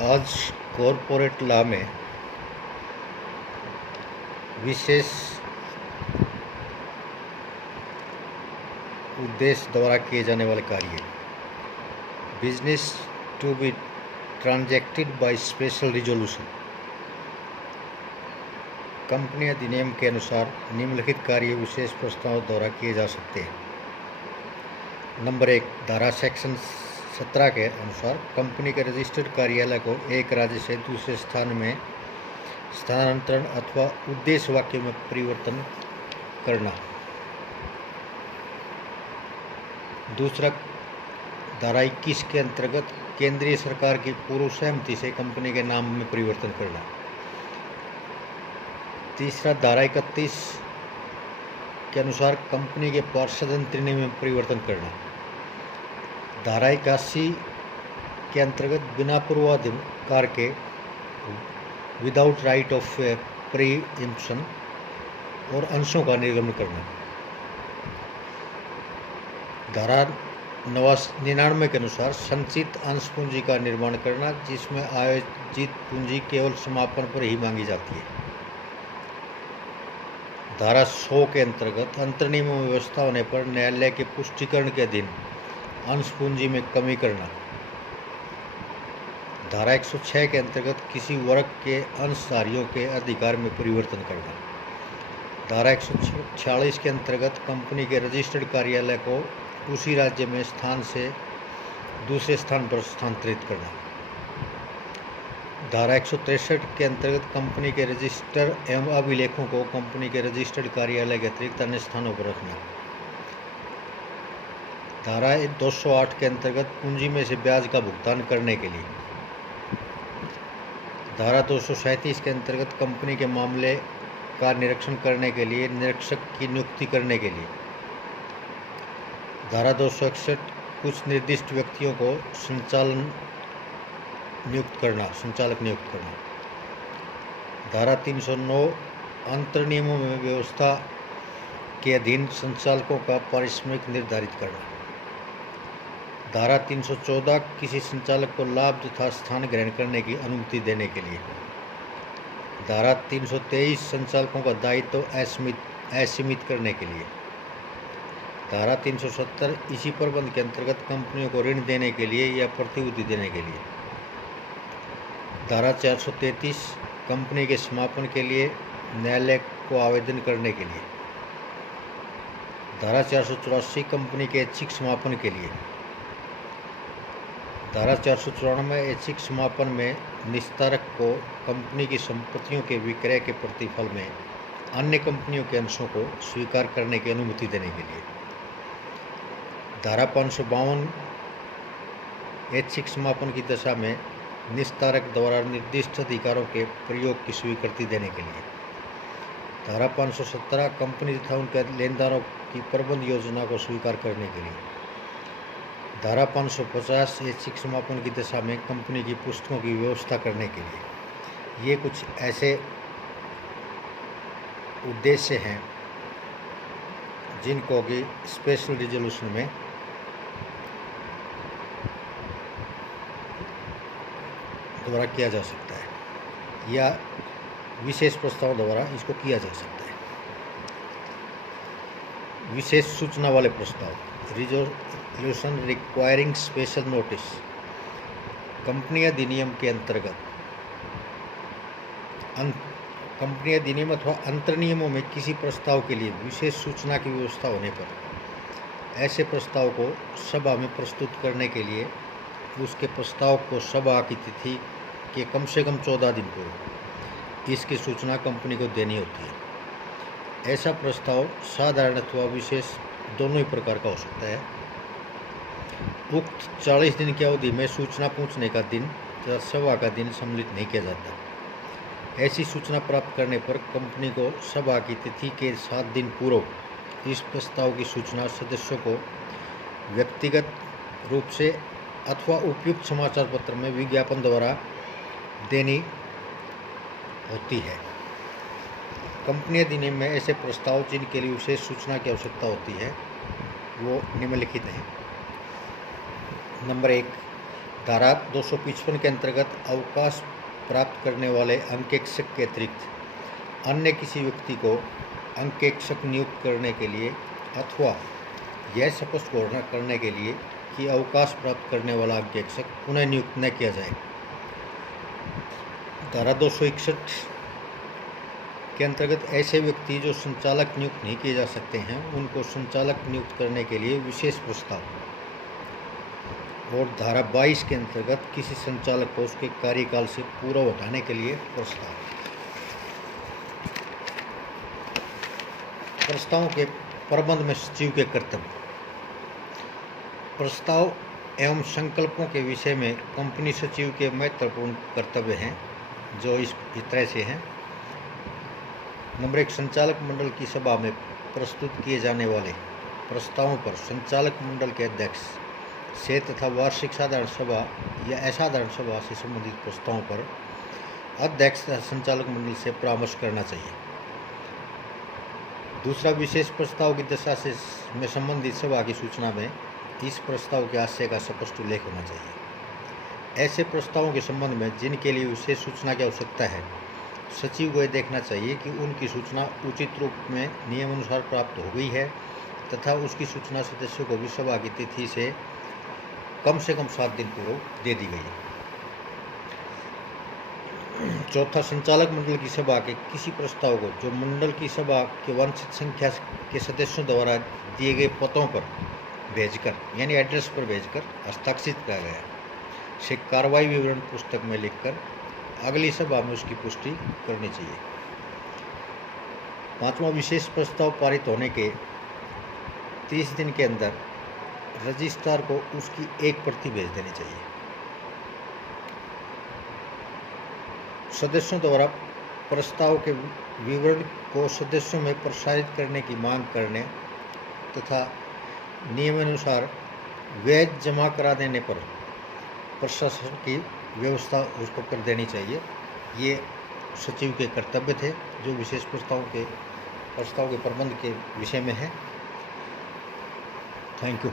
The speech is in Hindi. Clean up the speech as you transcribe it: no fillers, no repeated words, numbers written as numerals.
आज कॉरपोरेट लॉ में विशेष उद्देश्य द्वारा किए जाने वाले कार्य business to be transacted by special resolution. Company अधिनियम के अनुसार निम्नलिखित कार्य विशेष प्रस्ताव द्वारा किए जा सकते हैं। नंबर 1, धारा सेक्शन 17 के अनुसार कंपनी के रजिस्टर्ड कार्यालय को एक राज्य से दूसरे स्थान में स्थानांतरण अथवा उद्देश्य वाक्य में परिवर्तन करना। दूसरा, धारा 21 के अंतर्गत केंद्रीय सरकार की पूर्व सहमति से कंपनी के नाम में परिवर्तन करना। तीसरा, धारा 31 के अनुसार कंपनी के पार्षद अंतरिणी में परिवर्तन करना। धारा 81 के अंतर्गत बिना पूर्वाधिकार के विदाउट राइट ऑफ प्रीएम्प्शन और अंशों का निर्गमन करना। धारा 99 के अनुसार संचित अंश पूंजी का निर्माण करना, जिसमें आयोजित पूंजी केवल समापन पर ही मांगी जाती है। धारा 100 के अंतर्गत अंतरिणी में व्यवस्था होने पर न्यायालय के पुष्टिकरण के अधीन अंश पूंजी में कमी करना। धारा 106 के अंतर्गत किसी वर्ग के अंशधारियों के अधिकार में परिवर्तन करना। धारा 146 के अंतर्गत कंपनी के रजिस्टर्ड कार्यालय को उसी राज्य में स्थान से दूसरे स्थान पर स्थानांतरित करना। धारा 163 के अंतर्गत कंपनी के रजिस्टर एवं अभिलेखों को कंपनी के रजिस्टर्ड कार्यालय के अतिरिक्त अन्य स्थानों पर रखना। धारा 208 के अंतर्गत पूंजी में से ब्याज का भुगतान करने के लिए। धारा 237 के अंतर्गत कंपनी के मामले का निरीक्षण करने के लिए निरीक्षक की नियुक्ति करने के लिए। धारा 261 कुछ निर्दिष्ट व्यक्तियों को संचालक नियुक्त करना। धारा 309 अंतर्नियमों में व्यवस्था के अधीन संचालकों का पारिश्रमिक निर्धारित करना। धारा 314 किसी संचालक को लाभ तथा स्थान ग्रहण करने की अनुमति देने के लिए। धारा 323 संचालकों का दायित्व असीमित करने के लिए। धारा 370 इसी प्रबंध के अंतर्गत कंपनियों को ऋण देने के लिए या प्रतिभूति देने के लिए। धारा 433 कंपनी के समापन के लिए न्यायालय को आवेदन करने के लिए। धारा 484 कंपनी के ऐच्छिक समापन के लिए। धारा 494 ऐच्छिक समापन में निस्तारक को कंपनी की संपत्तियों के विक्रय के प्रतिफल में अन्य कंपनियों के अंशों को स्वीकार करने की अनुमति देने के लिए। धारा 552 ऐच्छिक समापन की दशा में निस्तारक द्वारा निर्दिष्ट अधिकारों के प्रयोग की स्वीकृति देने के लिए। धारा 517 कंपनी तथा उनके लेनदारों की प्रबंध योजना को स्वीकार करने के लिए। धारा 550 ऐच्छिक समापन की दशा में कंपनी की पुस्तकों की व्यवस्था करने के लिए। ये कुछ ऐसे उद्देश्य हैं जिनको कि स्पेशल रिजोल्यूशन में द्वारा किया जा सकता है या विशेष प्रस्ताव द्वारा इसको किया जा सकता है। विशेष सूचना वाले प्रस्ताव resolution requiring special notice. Company अधिनियम के अंतर्गत कंपनी अधिनियम अथवा अंतर्नियमों में किसी प्रस्ताव के लिए विशेष सूचना की व्यवस्था होने पर ऐसे प्रस्ताव को सभा में प्रस्तुत करने के लिए उसके प्रस्ताव को सभा की तिथि के कम से कम 14 दिन पूर्व इसकी सूचना कंपनी को देनी होती है। ऐसा प्रस्ताव साधारण अथवा विशेष दोनों ही प्रकार का हो सकता है। उक्त 40 दिन की अवधि में सूचना पहुंचने का दिन या सभा का दिन सम्मिलित नहीं किया जाता। ऐसी सूचना प्राप्त करने पर कंपनी को सभा की तिथि के 7 दिन पूर्व इस प्रस्ताव की सूचना सदस्यों को व्यक्तिगत रूप से अथवा उपयुक्त समाचार पत्र में विज्ञापन द्वारा देनी होती है। कंपनी अधिनियम में ऐसे प्रस्ताव जिनके लिए विशेष सूचना की आवश्यकता होती है वो निम्नलिखित हैं। नंबर 1, धारा 255 के अंतर्गत अवकाश प्राप्त करने वाले अंकेक्षक के अतिरिक्त अन्य किसी व्यक्ति को अंकेक्षक नियुक्त करने के लिए अथवा यह स्पष्ट घोषणा करने के लिए कि अवकाश प्राप्त करने वाला अंकेक्षक पुनः नियुक्त न किया जाए। धारा 261 के अंतर्गत ऐसे व्यक्ति जो संचालक नियुक्त नहीं किए जा सकते हैं उनको संचालक नियुक्त करने के लिए विशेष प्रस्ताव, और धारा 22 के अंतर्गत किसी संचालक को उसके कार्यकाल से पूर्व हटाने के लिए प्रस्ताव। प्रस्तावों के प्रबंध में सचिव के कर्तव्य। प्रस्ताव एवं संकल्पों के विषय में कंपनी सचिव के महत्वपूर्ण कर्तव्य हैं, जो इस तरह से हैं। नंबर 1, संचालक मंडल की सभा में प्रस्तुत किए जाने वाले प्रस्तावों पर संचालक मंडल के अध्यक्ष से तथा वार्षिक साधारण सभा या असाधारण सभा से संबंधित प्रस्तावों पर अध्यक्ष तथा संचालक मंडल से परामर्श करना चाहिए। दूसरा, विशेष प्रस्ताव की दशा से में संबंधित सभा की सूचना में इस प्रस्ताव के आशय का स्पष्ट उल्लेख होना चाहिए। ऐसे प्रस्तावों के संबंध में जिनके लिए विशेष सूचना की आवश्यकता है, सचिव को यह देखना चाहिए कि उनकी सूचना उचित रूप में नियमानुसार प्राप्त हो गई है तथा उसकी सूचना सदस्यों को भी सभा की तिथि से कम 7 दिन पूर्व दे दी गई है। चौथा, संचालक मंडल की सभा के किसी प्रस्ताव को जो मंडल की सभा के वांछित संख्या के सदस्यों द्वारा दिए गए पतों पर भेजकर यानी एड्रेस पर भेजकर हस्ताक्षरित किया गया से कार्रवाई विवरण पुस्तक में लिखकर अगली सभा में उसकी पुष्टि करनी चाहिए। पांचवा, विशेष प्रस्ताव पारित होने के 30 दिन के अंदर रजिस्ट्रार को उसकी एक प्रति भेज देनी चाहिए। सदस्यों द्वारा प्रस्ताव के विवरण को सदस्यों में प्रसारित करने की मांग करने तथा नियमानुसार व्यय जमा करा देने पर प्रशासन की व्यवस्था उसको कर देनी चाहिए। ये सचिव के कर्तव्य थे जो विशेष प्रस्ताव के प्रबंध के विषय में है। Thank you.